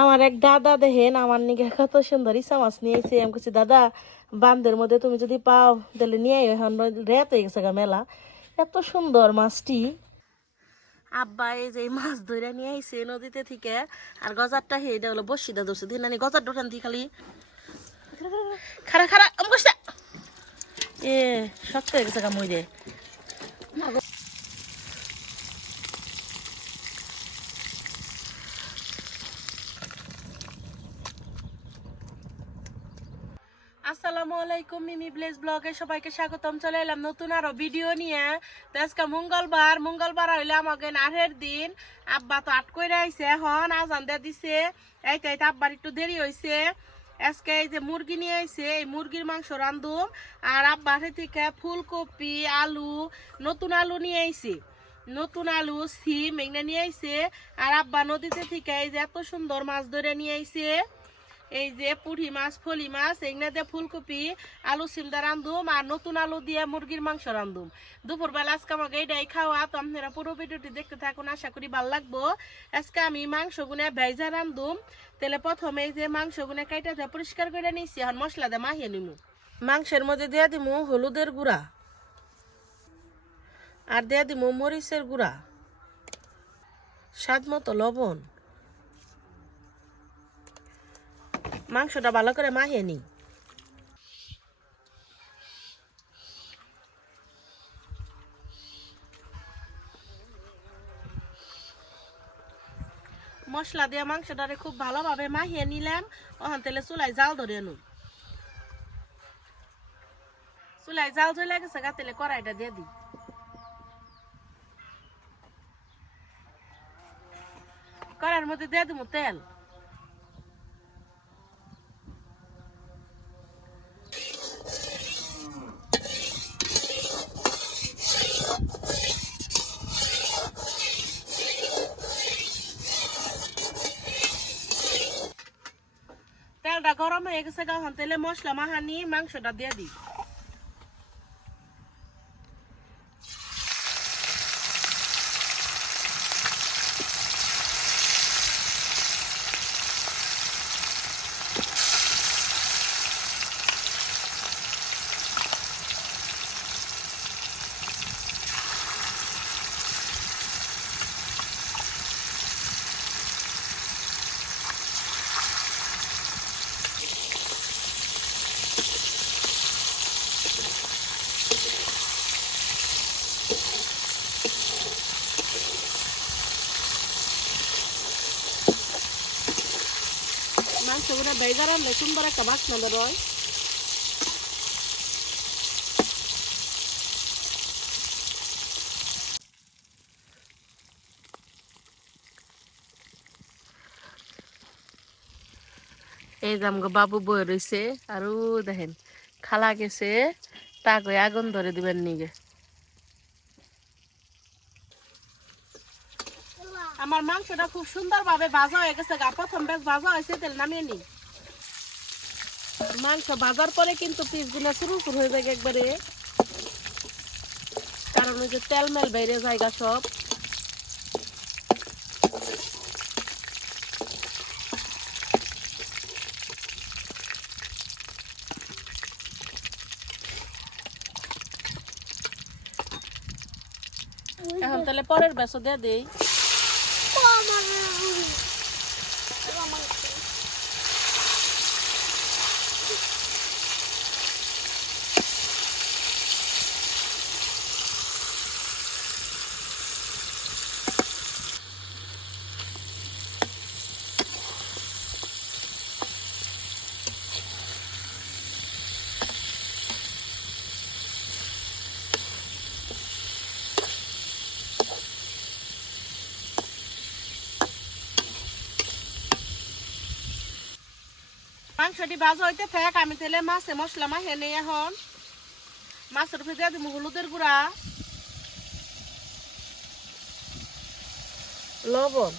আমার এক দাদা দেখেন আমার নিকে কত সুন্দর ইসা মাছ নিয়ে আইছে। আমি বলছি দাদা বান্ধের মধ্যে তুমি যদি পাও তাহলে নিয়ে আইও, এখন রেত হয়ে গেছে গা মেলা। এত সুন্দর মাছটি। আব্বা এই যে মাছ ধরে নিয়ে আইছে নদীতে থেকে। আর গজারটা হেটা হলো বসিদা ধরছে দিন নানি গজার দোকান দিয়ে খালি খারা খারা বসে এ শক্ত হয়ে গেছে গা মইরে। আসসালামু আলাইকুম, মিমি ব্লেজ ব্লগে সবাইকে স্বাগতম। চলে এলাম নতুন আরো ভিডিও নিয়ে। তো আজকে মঙ্গলবার হইলে আমাকে নাহের দিন। আব্বা তো আট করে আইছে, এখন আজান দিয়ে দিছে। এইতে আব্বার একটু দেরি হয়েছে। আজকে এই যে মুরগি নিয়ে আইছে, এই মুরগির মাংস রান্ধুম। আর আব্বার থেকে ফুলকপি আলু, নতুন আলু নিয়ে আইছে, নতুন আলু সিম এগুলো নিয়ে আইছে। আর আব্বা নদীতে থেকে এই যে এত সুন্দর মাছ ধরে নিয়ে আইছে। এই যে পুঁটি মাছ ফলি মাছ এগুলো দিয়ে ফুলকপি আলু সিমদা রান্ধুম। আর নতুন আলু দিয়ে মুরগির মাংস রান্ধুম। দুপুরবেলা আজকে আমাকে এইটাই খাওয়া। তো আপনারা পুরো ভিডিওটি দেখতে থাকুন, আশা করি ভালো লাগবো। আজকে আমি মাংস গুনে ভেজা রান্ধুম। তাহলে প্রথমে এই যে মাংস গুনে কাইটা দিয়ে পরিষ্কার করে নিচ্ছি, এখন মশলা দিয়ে মাখিয়ে নিমু। মাংসের মধ্যে দিয়ে দিমু হলুদের গুঁড়া, আর দিয়ে দিমু মরিচের গুঁড়া, স্বাদ মতো লবণ। মাংসটা ভালো করে মাখিয়ে নিই। মশলা দিয়ে মাংসটারে খুব ভালোভাবে মাখিয়ে নিলাম। ওখান তেলে চুলায় জাল ধরে নু। চুলায় জাল জ্বলে গেছে গা, তেলে কড়াইটা দিয়ে দিই। কড়াইয়ের মধ্যে দিয়ে দিব তেল। তেলটা গরম হয়ে গেছে গা, ওখান তেলে মশলা মাখানি মাংসটা দিয়ে দিই। মাংসগুলো ভেজা রান্না সুন্দর একটা বাসনা বেরোয়। এই যে আমগো বাবু বয়ে রয়েছে, আর দেখেন খালা গেছে তাকে আগুন ধরে দিবেন নিগে। আমার মাংসটা খুব সুন্দর ভাবে ভাজা হয়ে গেছে গা। প্রথম বেশ ভাজা হয়েছে, তেল নামিয়ে নি। মাংস ভাজার পরে কিন্তু পিসগুলো শুরু হয়ে যায় একবারে, কারণ ওই যে তেল মেল বাইরে জায়গা সব। এখন তাহলে পরের বেসো দিয়ে দিই। মাংসটি ভাজা হইতে থাক, আমি তাহলে মাছে মশলা মাখিয়ে নেই। এখন মাছের উপরে দিয়ে দিব হলুদের গুঁড়া, লবণ,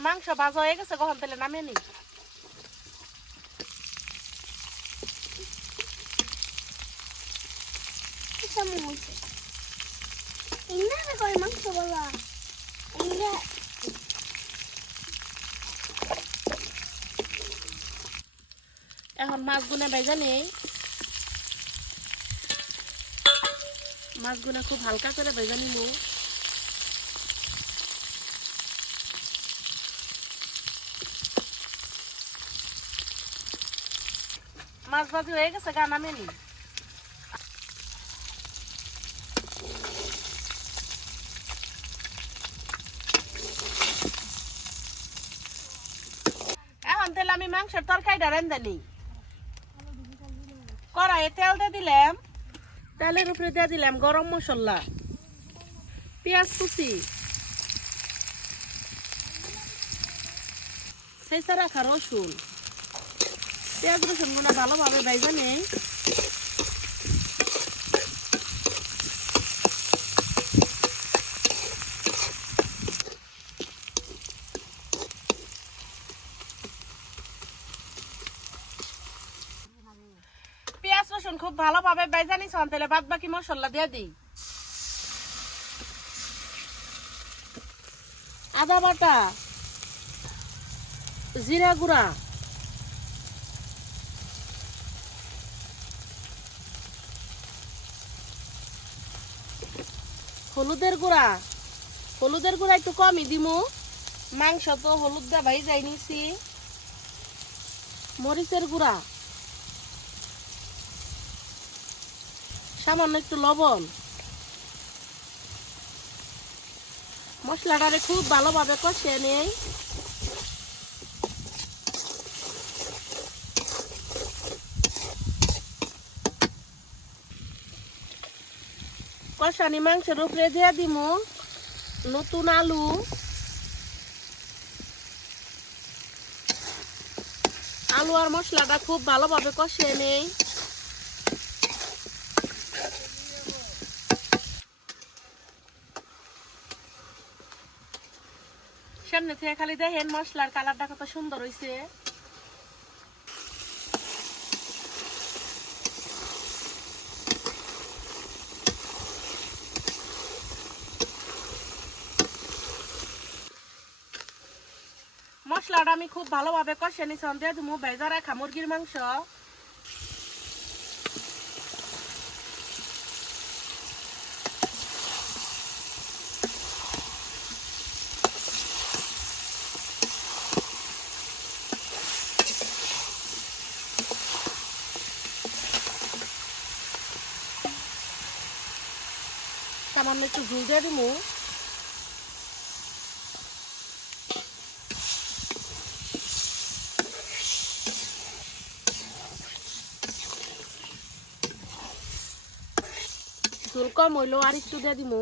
আমার মাংস ভাজা হয়ে গেছে, কখন তেলে নামিয়ে নি। এখন মাছগুলো ভেজে নেই, মাছগুলো খুব হালকা করে ভেজে নিব। মাছ ভাজি হয়ে গেছে, গা নামিয়ে নি। এখন তাহলে আমি মাংসের তরকারিটা রান্ধে নিই। কড়াইয়ে তেল দিয়ে দিলাম, তেলের উপরে দিয়ে দিলাম গরম মশলা, পেঁয়াজ কুচি, ছেঁচা রাখা রসুন। পেঁয়াজ রসুন গুলো ভালোভাবে ভেজে নেই। পেঁয়াজ রসুন খুব ভালোভাবে ভেজে নিছি, তাহলে বাদ বাকি মশলা দিয়ে দিই। আদা বাটা, জিরা গুঁড়া, হলুদের গুঁড়া। হলুদের গুঁড়া একটু কমই দিমু, মাংস তো হলুদ দা ভাই যাই নিছি। মরিচের গুঁড়া, সামান্য একটু লবণ। মশলাটারে খুব ভালোভাবে কষিয়ে নেই। কষানি মাংসের উপরে দিয়ে দিমু নতুন আলু, আলু আর মশলাটা খুব ভালোভাবে কষিয়ে নেই। সামনে থেকে খালি দেখেন মশলার কালারটা কত সুন্দর হয়েছে। মশলাটা আমি খুব ভালোভাবে কষিয়ে নিছি, দিয়ে দিমু ভেজা রাখা মুরগির মাংস। সামান্য একটু ঝুল দিয়ে দিমু। ঝুল কম হইলো আর একটু দিয়ে দিমু।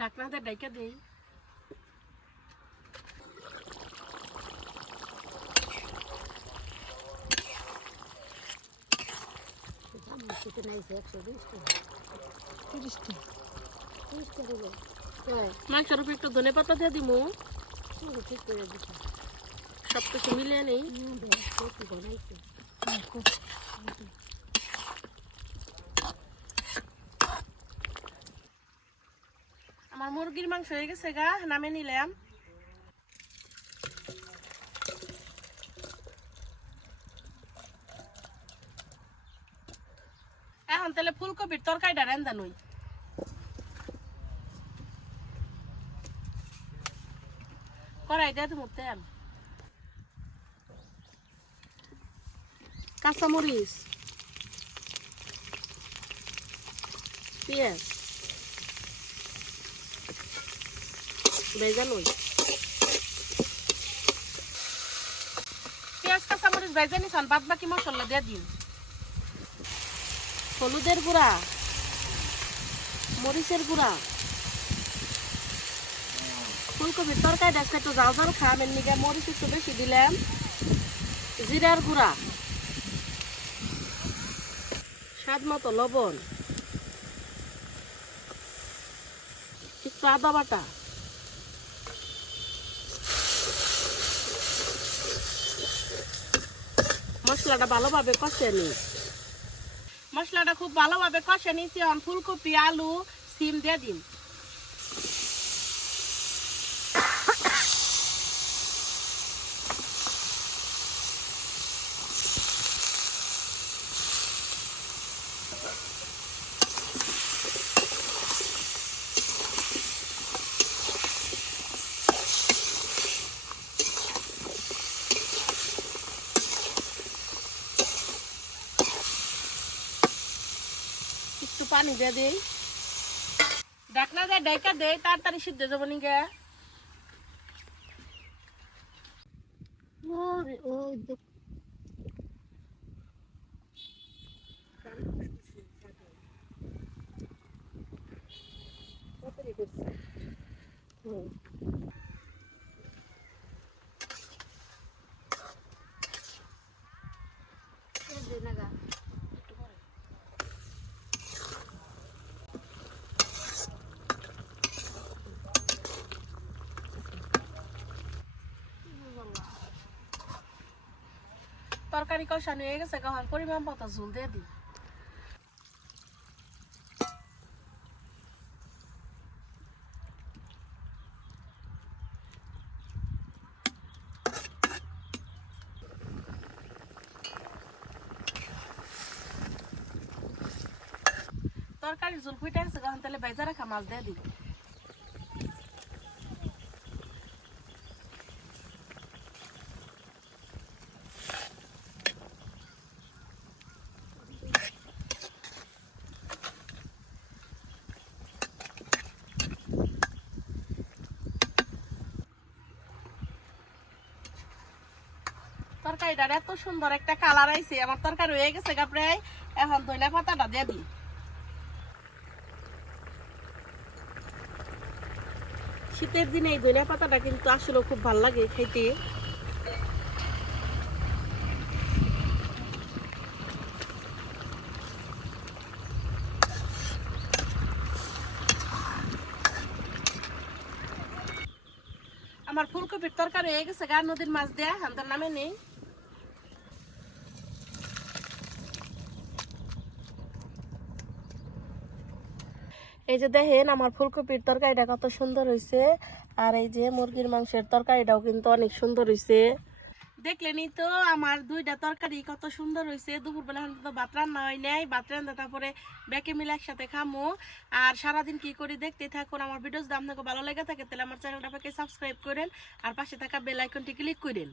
ঢাকনাতে ঢাইকা দেই। মাংসের উপরে একটু ধনে পাতা দিয়ে দিমু, সব কিছু মিলিয়ে নেই। আমার মুরগির মাংস হয়ে গেছে, গা নামে নিলাম। এখন তাহলে ফুলকপির তরকারিটা রান্ধা নই। কড়াই দিয়ে দিমু তেল, কাঁচামরিচ, পেঁয়াজ ভেজা লই। পেঁয়াজ কাঁচামরিচ ভেজে নিছান, বাদ বাকি মশলা দিয়ে দিন। হলুদের গুঁড়া, মরিচের গুঁড়া, ফুলকপির তরকারি দেখতে একটু জাল জাল খাম, এর নিকে মরিচ একটু বেশি দিলাম, জিরার গুঁড়া, স্বাদ মতো লবণ, একটু আদা বাটা, মশলাটা ভালোভাবে কষে নিই। মশলাটা খুব ভালোভাবে কষে নিয়েছি। এখন ফুলকপি, আলু, সিম দিয়ে দিন। একটু পানি দিয়ে দিই, ঢাকনা দিয়ে ঢাকা দেই, তাড়াতাড়ি সিদ্ধ যাবো নিগে। তরকারি কষানো হয়ে গেছে, এখন পরিমাণ মতো ঝোল দিয়ে দিই। তরকারির ঝোল ফুটে গেছে, এখন তাহলে ভেজা রাখা মাছ দিয়ে দিই। তরকারিটার এত সুন্দর একটা কালার আইছে, আমার তরকারি হয়ে গেছে গা প্রায়। এখন ধনিয়া পাতাটা দিয়ে দিই। শীতের দিনে এই ধনিয়া পাতাটা কিন্তু আসলে খুব ভালো লাগে খাইতে। আমার ফুলকপির তরকারি হয়ে গেছে গা, নদীর মাছ দেয়া হান্তার নামে নেই। এই যে দেখেন আমার ফুলকপির তরকারিটা কত সুন্দর হয়েছে, আর এই যে মুরগির মাংসের তরকারিটাও কিন্তু অনেক সুন্দর হয়েছে। দেখলেনি তো আমার দুইটা তরকারি কত সুন্দর হয়েছে। দুপুরবেলা তো ভাত রান্না হয় নাই, ভাত রান্না তারপরে ব্যাকে মিলে একসাথে খামো। আর সারাদিন কি করি দেখতে থাকুন। আমার ভিডিওস আপনাকে ভালো লেগে থাকে তাহলে আমার চ্যানেলটাকে সাবস্ক্রাইব করেন আর পাশে থাকা বেল আইকনটি ক্লিক করেন।